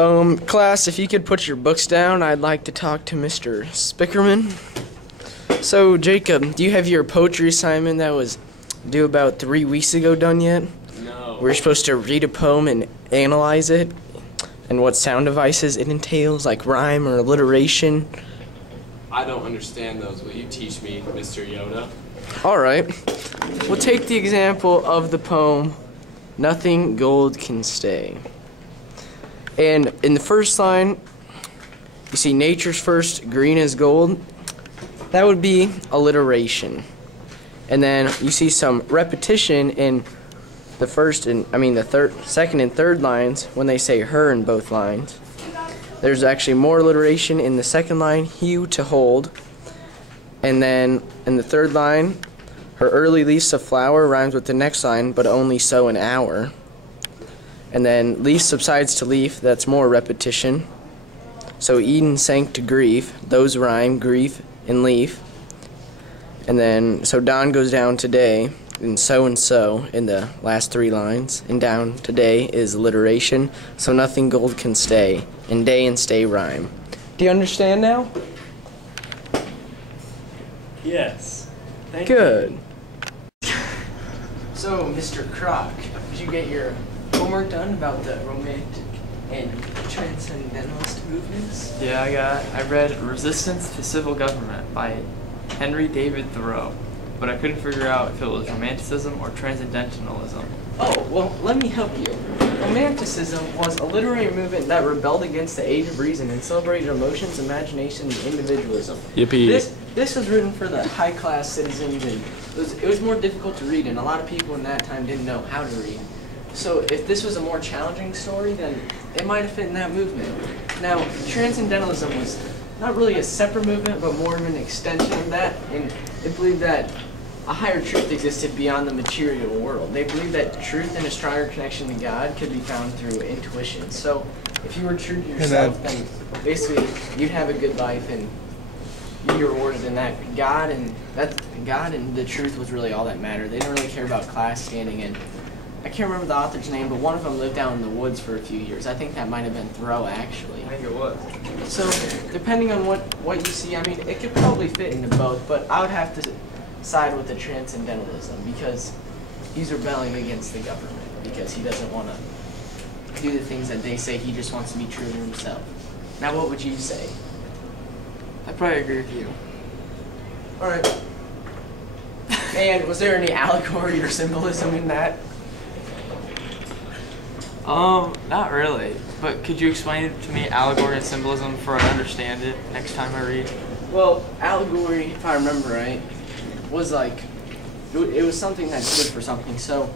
Class, if you could put your books down, I'd like to talk to Mr. Spickerman. So, Jacob, do you have your poetry assignment that was due about 3 weeks ago done yet? No. We're supposed to read a poem and analyze it, and what sound devices it entails, like rhyme or alliteration. I don't understand those. Will you teach me, Mr. Yoda? Alright. We'll take the example of the poem, Nothing Gold Can Stay. And in the first line, you see nature's first, green as gold. That would be alliteration. And then you see some repetition in the second and third lines when they say her in both lines. There's actually more alliteration in the second line, hew to hold. And then in the third line, her early leaves of flower rhymes with the next line, but only so an hour. And then leaf subsides to leaf, that's more repetition. So Eden sank to grief, those rhyme, grief and leaf. And then, so dawn goes down today, and so in the last 3 lines. And down today is alliteration, so nothing gold can stay. And day and stay rhyme. Do you understand now? Yes. Thank Good. So, Mr. Croc, did you get your homework done about the romantic and transcendentalist movements? Yeah, I read Resistance to Civil Government by Henry David Thoreau, but I couldn't figure out if it was romanticism or transcendentalism. Oh, well, let me help you. Romanticism was a literary movement that rebelled against the age of reason and celebrated emotions, imagination, and individualism. Yippee. This was written for the high-class citizens, and it was more difficult to read, and a lot of people in that time didn't know how to read. So if this was a more challenging story, then it might have fit in that movement. Now, transcendentalism was not really a separate movement, but more of an extension of that, and it believed that a higher truth existed beyond the material world. They believed that truth and a stronger connection to God could be found through intuition. So if you were true to yourself, then basically you'd have a good life, and you'd be rewarded in that. God and the truth was really all that mattered. They didn't really care about class standing, and I can't remember the author's name, but one of them lived down in the woods for a few years. I think that might have been Thoreau, actually. I think it was. So, depending on what you see, I mean, it could probably fit into both, but I would have to side with the transcendentalism because he's rebelling against the government because he doesn't want to do the things that they say. He just wants to be true to himself. Now, what would you say? I probably agree with you. All right. And was there any allegory or symbolism in that? Not really. But could you explain it to me, allegory and symbolism, for I understand it next time I read? Well, allegory, if I remember right, was like, it was something that stood for something. So,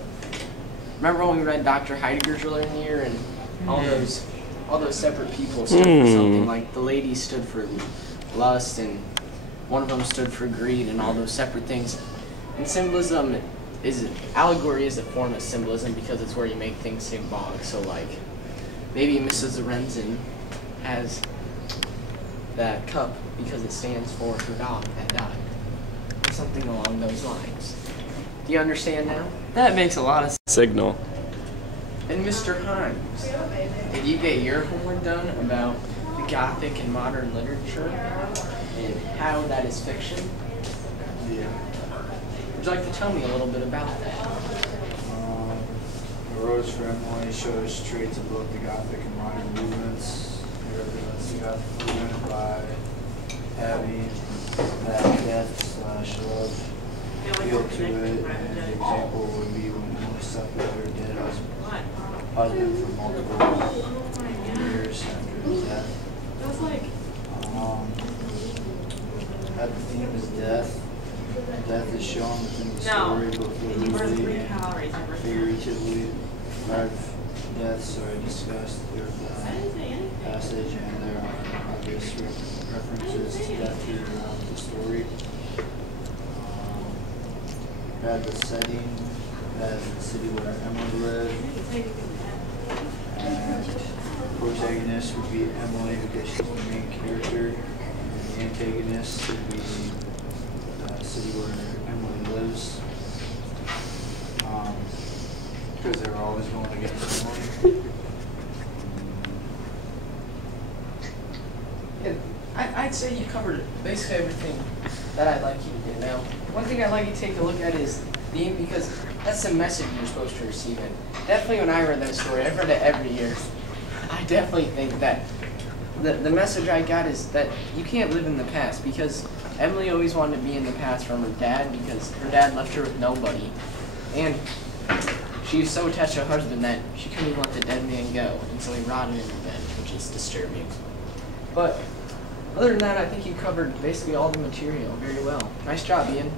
remember when we read Dr. Heidegger's earlier in the year, and all those separate people stood for something. Like the ladies stood for lust, and one of them stood for greed, and all those separate things. And symbolism allegory is a form of symbolism because it's where you make things symbolic. So like, maybe Mrs. Lorenzen has that cup because it stands for her dog that died. Or something along those lines. Do you understand now? That makes a lot of sense. Signal. And Mr. Himes, did you get your homework done about the Gothic and modern literature and how that is fiction? Yeah. Would you like to tell me a little bit about that? The Rose for Emily shows traits of both the Gothic and modern movements. It represents the Gothic movement by having that death/love feel to it, and the example would be when Emily slept with her dead husband for multiple years after his death. That the theme is death. Death is shown within the story, both literally and figuratively. Five deaths are discussed through the passage, and there are obvious references to death throughout the story. Had the setting as the city where Emily lived, and the protagonist would be Emily because she's the main character, and the antagonist would be city where Emily lives, because they're always going against Emily. I'd say you covered basically everything that I'd like you to do. Now, one thing I'd like you to take a look at is theme, because that's the message you're supposed to receive. And definitely when I read that story, I've read it every year, I definitely think that the message I got is that you can't live in the past, because Emily always wanted to be in the past from her dad, because her dad left her with nobody. And she was so attached to her husband that she couldn't even let the dead man go, and so he rotted in her bed, which is disturbing. But other than that, I think you covered basically all the material very well. Nice job, Ian.